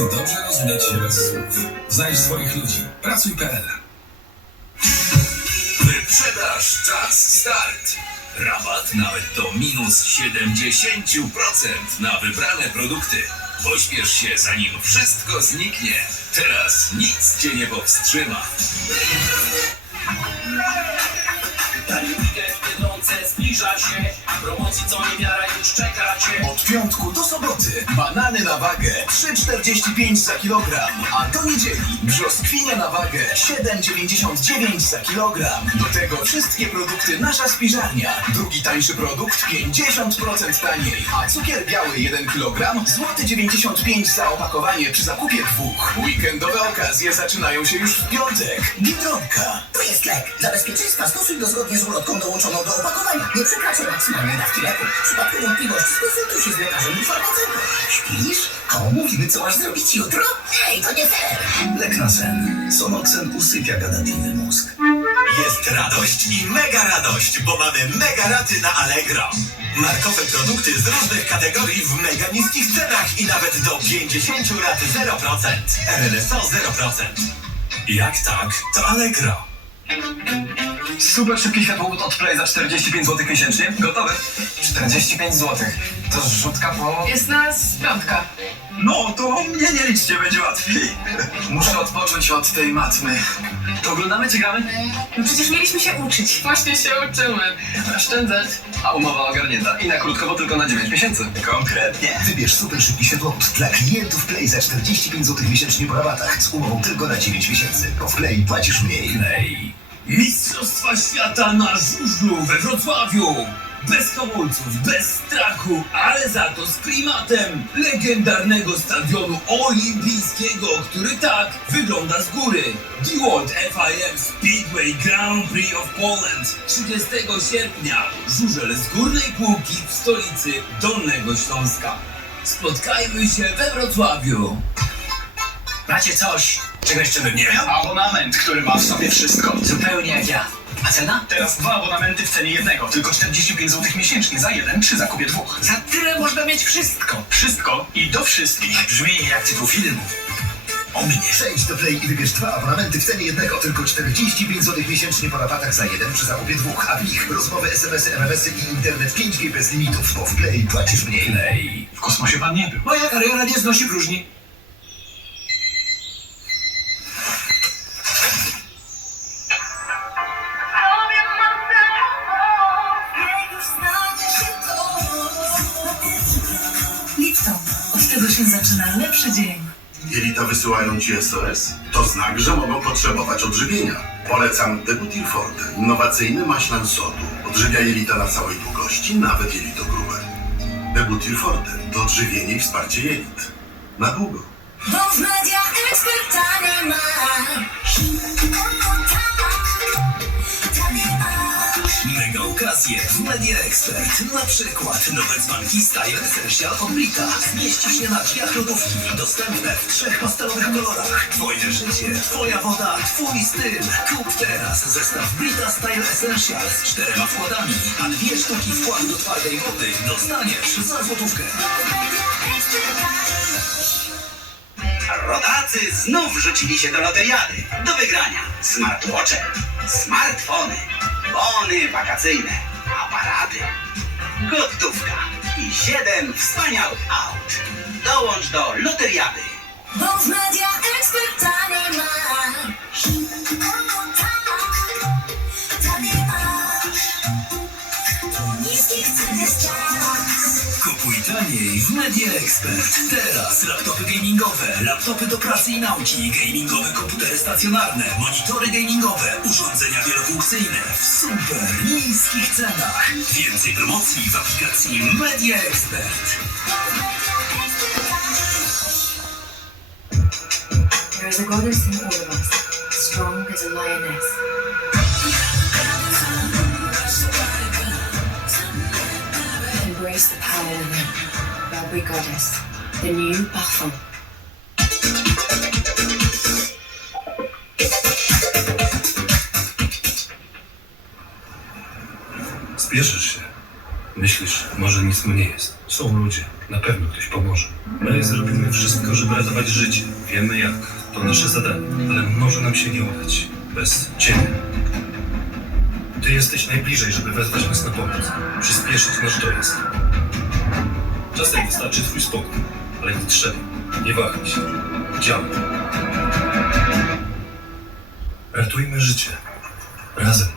pracy dobrze rozumieć się bez słów. Znajdź swoich ludzi. Pracuj.pl Wyprzedaż czas start. Rabat nawet do minus 70% na wybrane produkty. Pośpiesz się zanim wszystko zniknie. Teraz nic cię nie powstrzyma. Biedronce zbliża się, promocji co niewiara już czekacie. Od piątku do soboty banany na wagę 3,45 za kilogram, a do niedzieli brzoskwinia na wagę 7,99 za kilogram. Do tego wszystkie produkty Nasza Spiżarnia. Drugi tańszy produkt 50% taniej, a cukier biały 1 kg złoty 95 za opakowanie przy zakupie dwóch. Weekendowe okazje zaczynają się już w piątek. Biedronka. To jest lek. Dla bezpieczeństwa stosuj go zgodnie z ulotką dołączoną do opakowania. Nie przekraczaj maksymalnej dawki leku. W przypadku wątpliwości skonsultuj się z lekarzem lub farmaceutą. Śpisz? A omówimy, co masz zrobić jutro? Ej, to nie fair. Lek na sen. Sonoxen usypia gadatliwy mózg. Jest radość i mega radość, bo mamy mega raty na Allegro. Markowe produkty z różnych kategorii w mega niskich cenach i nawet do 50 rat 0%. RRSO 0%. Jak tak, to Allegro. Super szybki światłowód od Play za 45 zł miesięcznie. Gotowe? 45 zł. To zrzutka po... Jest nas piątka. No to mnie nie liczcie, będzie łatwiej. Muszę odpocząć od tej matmy. To oglądamy czy gramy? No przecież mieliśmy się uczyć. Właśnie się uczymy. Oszczędzać. A umowa ogarnięta. I na krótko, bo tylko na 9 miesięcy. Konkretnie. Wybierz super szybki światłowód dla klientów Play za 45 zł miesięcznie po rabatach z umową tylko na 9 miesięcy. Bo w Play płacisz mniej. Play. Mistrzostwa świata na żużlu we Wrocławiu. Bez hamulców, bez strachu, ale za to z klimatem legendarnego stadionu olimpijskiego, który tak wygląda z góry. DeWalt FIM Speedway Grand Prix of Poland 30 sierpnia. Żużel z górnej półki w stolicy Dolnego Śląska. Spotkajmy się we Wrocławiu. Macie coś, czego jeszcze bym nie miał? Abonament, który ma w sobie wszystko. Zupełnie jak ja. A cena? Teraz dwa abonamenty w cenie jednego. Tylko 45 zł miesięcznie za jeden przy zakupie dwóch. Za tyle można mieć wszystko. Wszystko i do wszystkich. Brzmi jak tytuł filmu. O mnie. Przejdź do Play i wybierz dwa abonamenty w cenie jednego. Tylko 45 zł miesięcznie po rabatach za jeden przy zakupie dwóch. A w nich rozmowy, SMS-y, MMS-y i internet 5G bez limitów. Bo w Play płacisz mniej. Play. W kosmosie pan nie był. Moja kariera nie znosi próżni. Tego się zaczyna lepszy dzień. Jelita wysyłają ci SOS? To znak, że mogą potrzebować odżywienia. Polecam Debutil Forte, innowacyjny maślan sodu. Odżywia jelita na całej długości, nawet jelito grube. Debutil Forte to odżywienie i wsparcie jelit. Na długo. Bo w Media Expert. Na przykład nowe dzbanki Style Essential od Brita. Zmieści się na drzwiach lodówki. Dostępne w trzech pastelowych kolorach. Twoje życie, twoja woda, twój styl. Kup teraz zestaw Brita Style Essential z czterema wkładami. A dwie sztuki wkładu do twardej wody dostaniesz za złotówkę. Rodacy znów rzucili się do loteriady. Do wygrania smartwatche, smartfony, bony wakacyjne, aparaty, gotówka i siedem wspaniałych aut. Dołącz do loteriady. Media taniej w Media Expert. Teraz laptopy gamingowe, laptopy do pracy i nauki, gamingowe komputery stacjonarne, monitory gamingowe, urządzenia wielofunkcyjne w super niskich cenach. Więcej promocji w aplikacji Media Expert. There is a goddess in all of us, strong as a lioness. Embrace the power. Burberry Goddess, the new parfum. Spieszysz się. Myślisz, może nic mu nie jest. Są ludzie, na pewno ktoś pomoże. My zrobimy wszystko, żeby ratować życie. Wiemy jak, to nasze zadanie, ale może nam się nie udać bez ciebie. Ty jesteś najbliżej, żeby wezwać nas na pomoc, przyspieszyć nasz dojazd. Czasem wystarczy twój spokój, ale gdy trzeba, nie wahaj się. Działaj. Ratujmy życie. Razem.